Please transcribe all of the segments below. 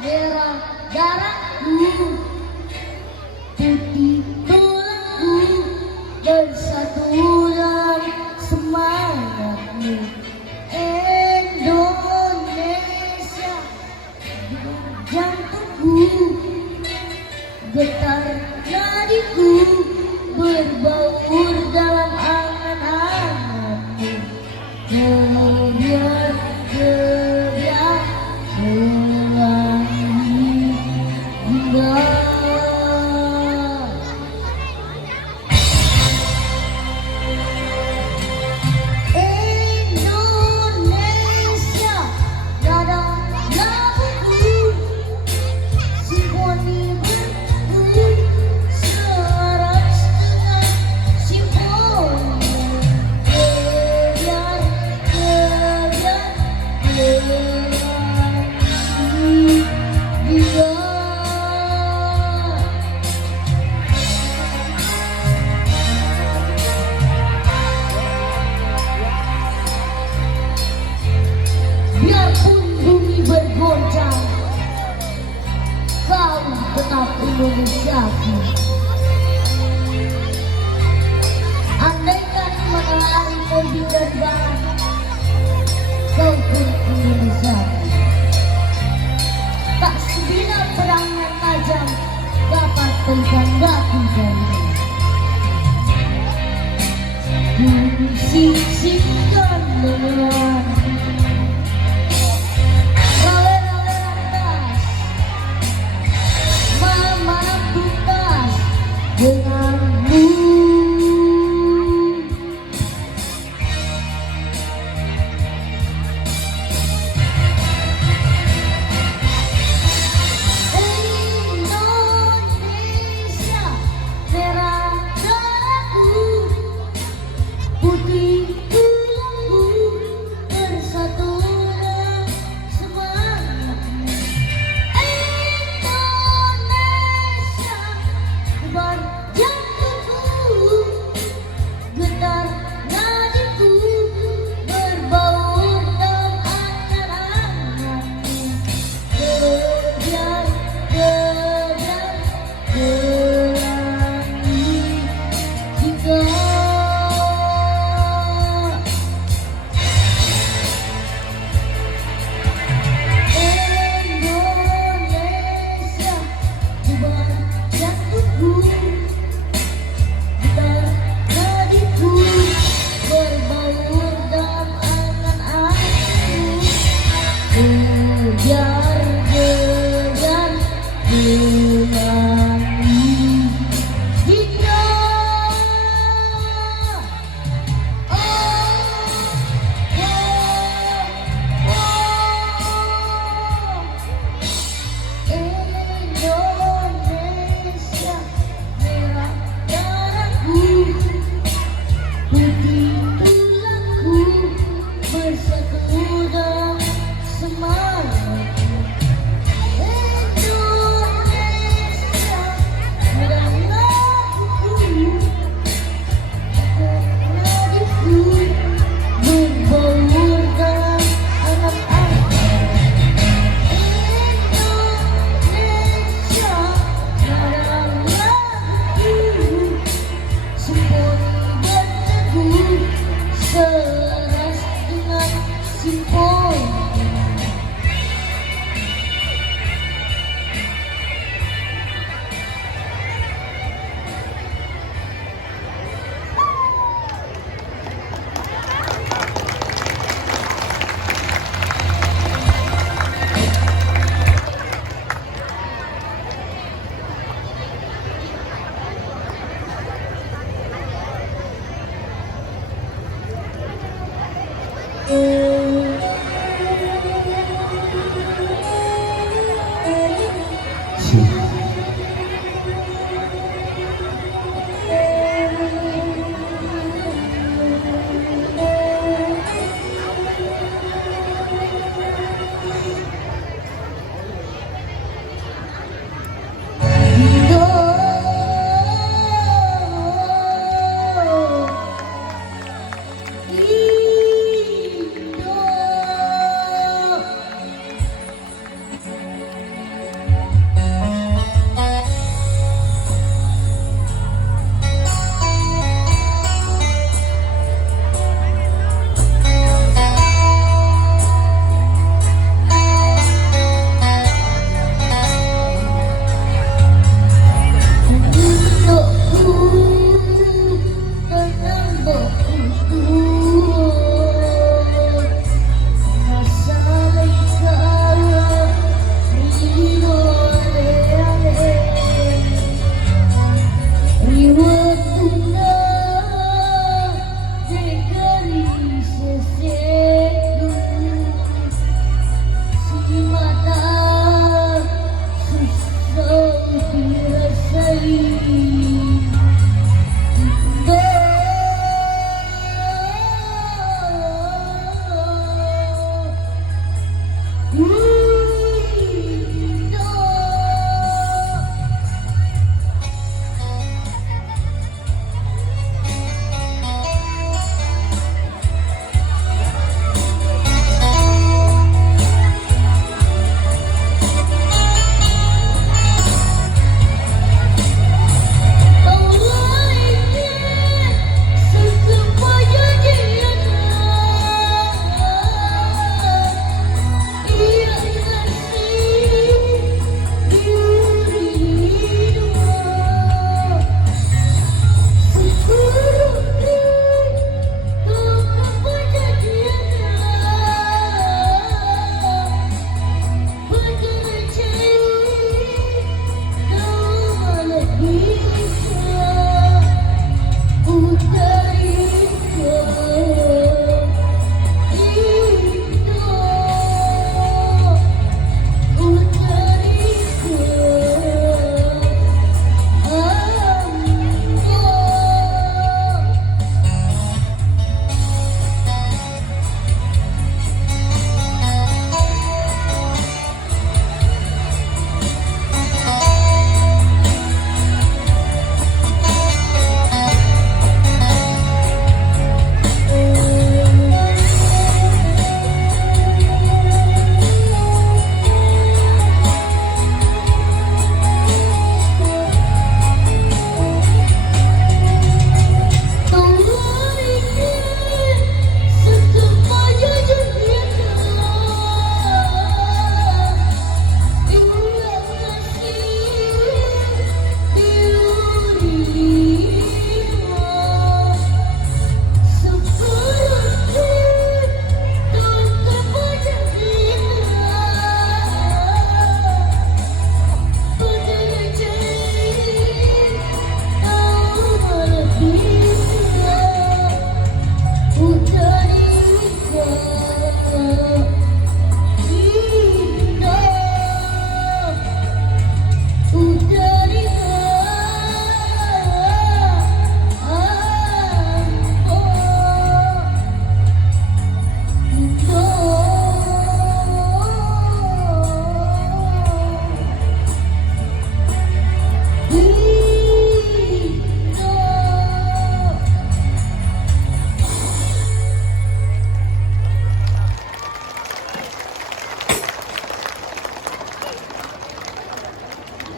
merah darahku, putih tulangku, bersatulah semangatmu. Indonesia, jantungku, getar nadiku, berbaur dalam angan-anganmu. Gebiar-gebiar pelangi hingga Indonesia, dada labuhku, simfoni berku, selaras dengan simfoni. Gebiar-gebiar pelangi hingga biarpun bumi bergoncang, kau tetap Indonesiaku. Andaikan mengalami COVID dan bahan, kau pun Indonesiaku. Tak sebina pedang yang tajam dapat mengganggu dari sisihkan dengan rale-rale lantas, mama tuntas denganmu. Indonesia, merah darahku, putih tulangku,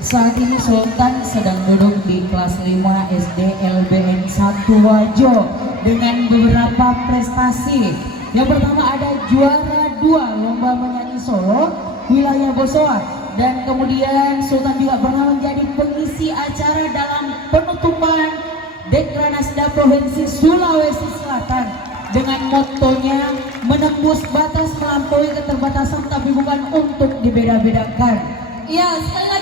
Saat ini Sultan sedang duduk di kelas 5 SD LBN 1 Wajo dengan beberapa prestasi. Yang pertama ada juara 2 lomba menyanyi solo wilayah Bosowa, dan kemudian Sultan juga pernah menjadi pengisi acara dalam penutupan Dekranasda Provinsi Sulawesi Selatan dengan motonya menembus batas melampaui keterbatasan tapi bukan untuk dibeda-bedakan. Iya, sekali lagi